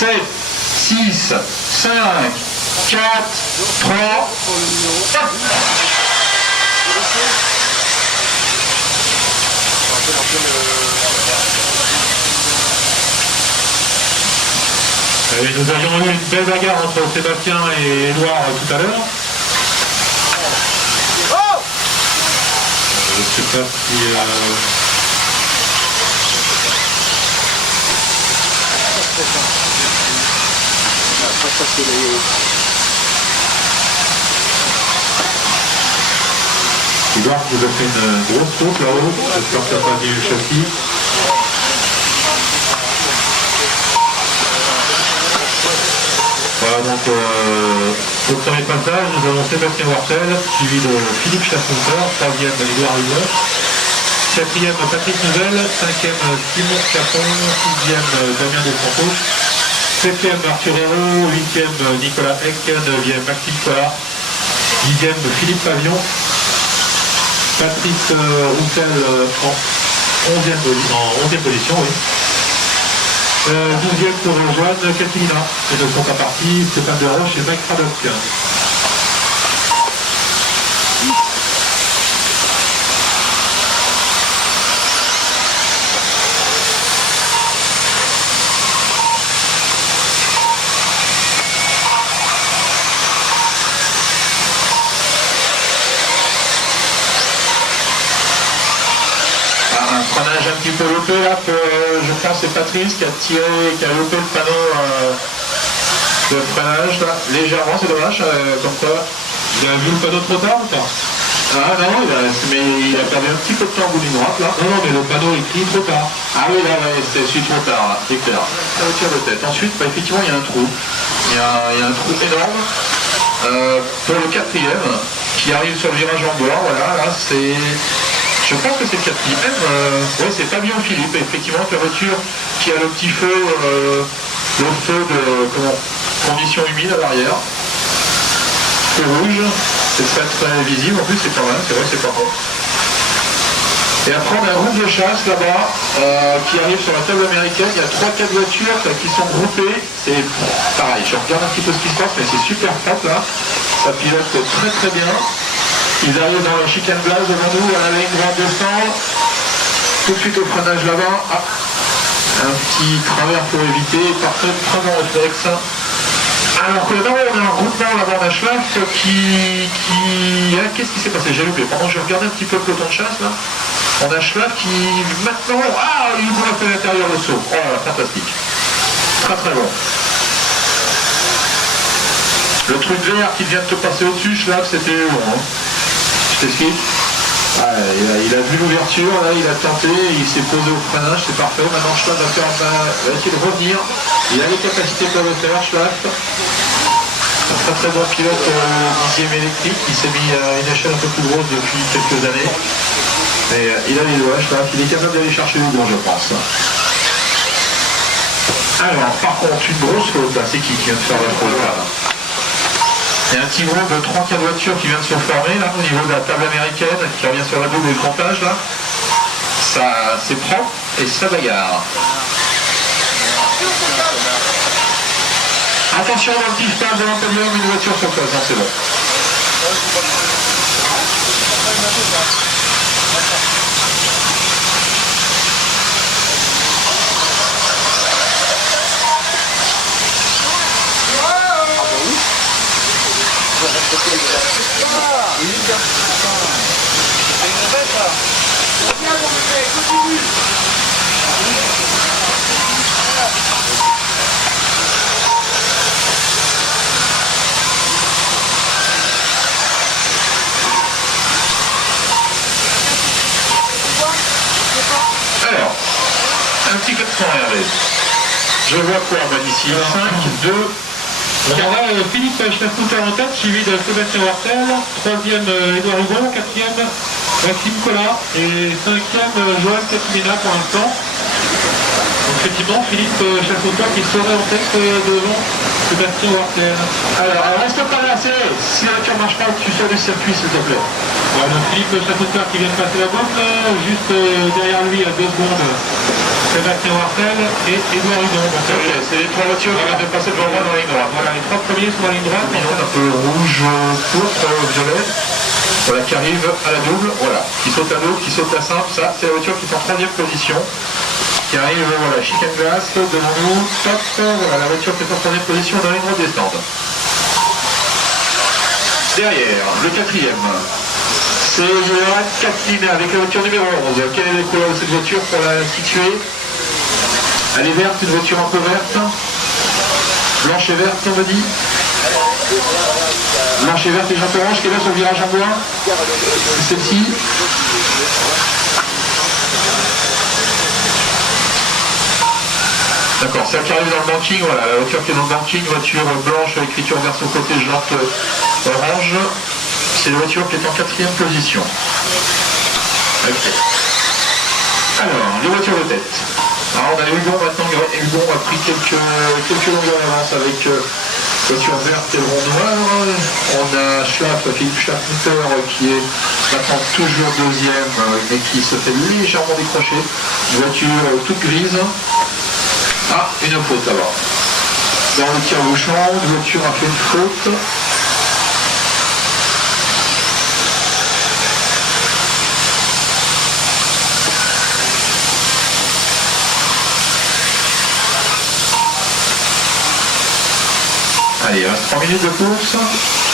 7, 6, 5, 4, 3, 4. Et nous avions eu une belle bagarre entre Sébastien et Édouard tout à l'heure. Je ne sais pas si... Édouard vous a fait une grosse faute là-haut, j'espère que ça n'a pas dit le châssis. Voilà, donc au premier passage, nous avons Sébastien Wartel, suivi de Philippe Chassenteur, 3e Édouard Hugo, 4e Patrick Nouvel, 5e Simon Capon, 6e Damien Desantos, 7e Arthur Hérault, 8e Nicolas Eck, 9e Maxime Collard, 10e Philippe Pavillon, Patrice Roussel en 11e position, oui. 12e pour Joanne Catilina, et ne sont pas partis Stéphane Desroches et Mike Radok. Freinage un petit peu loupé là, que je pense c'est Patrice qui a loupé le panneau de freinage là, légèrement, c'est dommage, comme quoi, il a vu le panneau trop tard ou pas? Ah non, mais il a perdu un petit peu de temps au bout d'une droite là. Non, mais le panneau écrit trop tard. Ah oui, là, c'est celui trop tard, c'est clair. Ça retire de tête. Ensuite, bah, effectivement, il y a un trou. Il y a un trou énorme pour le 4e qui arrive sur le virage en bord. Voilà, là c'est... Je pense que c'est le 4e. Oui, c'est Fabien Philippe, effectivement, la voiture qui a le petit feu, le feu de conditions humides à l'arrière. Feu rouge, c'est très visible, en plus c'est pas mal, c'est vrai, c'est pas bon. Et après on a un groupe de chasse là-bas qui arrive sur la table américaine. Il y a 3-4 voitures qui sont groupées. C'est pareil, je regarde un petit peu ce qui se passe, mais c'est super propre là. Ça pilote très très bien. Ils arrivent dans la chicane glace devant nous, à la ligne droite de centre. Tout de suite au freinage là-bas. Ah, un petit travers pour éviter, parfait, très en réflexe. Alors que là, on a un groupement là-bas d'un Schlaf qui... Qu'est-ce qui s'est passé? J'ai loupé. Pendant que je regardais un petit peu le peloton de chasse, là, on a Schlaf qui, maintenant... Ah, il nous a fait l'intérieur le saut. Oh là, fantastique. Très très bon. Le truc vert qui vient de te passer au-dessus, Schlaf, c'était bon. Hein. Je t'explique. Ah, il a vu l'ouverture, là, il a tenté, il s'est posé au freinage, c'est parfait. Maintenant, Schlaf va essayer de revenir. Il a les capacités pour le faire, Schlaf. Un très très bon pilote 10e électrique, il s'est mis à une échelle un peu plus grosse depuis quelques années. Mais il a les doigts, Schlaf, il est capable d'aller chercher le bon, je pense. Alors, par contre, une grosse faute, là, c'est qui vient de faire la faute là? Il y a un petit groupe de 3-4 voitures qui vient de se former là au niveau de la table américaine qui revient sur la double du comptage là. Ça c'est propre et ça bagarre. Attention dans le petit stade de l'Antonium, une voiture sur place, c'est bon. Alors, un petit 400 RV. Je vois quoi d'ici 5, 2... On a Philippe Schlafouter en tête, suivi de Sébastien Wartel, 3e Édouard Hugo, 4e Maxime Collard et 5e Joël Catimina pour l'instant. Donc effectivement, Philippe Chassauteur qui serait en tête devant Sébastien Wartel. Alors, reste pas là, si la voiture marche pas, tu sors du circuit s'il te plaît. Voilà, Philippe Chassauteur qui vient de passer la boucle, juste derrière lui à 2 secondes, Sébastien Wartel et Édouard Hudon. Ok, c'est les 3 voitures qui viennent de passer devant moi dans la ligne droite. Voilà, les 3 premiers sont à la ligne droite. Un peu rouge, pourpre, violet. Voilà, qui arrive à la double, voilà, qui saute à double, qui saute à simple, ça c'est la voiture qui est en 3e position, qui arrive, voilà, chicane glace, devant nous, top, voilà, la voiture qui est en 3e position dans les droits des stands. Derrière, le 4e, c'est Joël Catlina avec la voiture numéro 11. Quelle est la couleur de cette voiture pour la situer? Elle est verte, une voiture un peu verte, blanche et verte on me dit. Blanche et verte et jaune orange qui est là sur le virage à bois. Celle-ci. D'accord, celle qui arrive dans le banking, voilà, la voiture qui est dans le banking, voiture blanche, écriture verte au côté, jante orange. C'est la voiture qui est en 4e position. Ok. Alors, les voitures de tête. Alors on a Hugon maintenant, Hugon a pris quelques longueurs d'avance avec voiture verte et rond noir. On a Philippe Schlafmutter qui est maintenant toujours 2e, mais qui se fait légèrement décrocher. Une voiture toute grise. Ah, une faute alors. Dans le tire-bouchon, une voiture a fait une faute. Allez, il reste 3 minutes de course.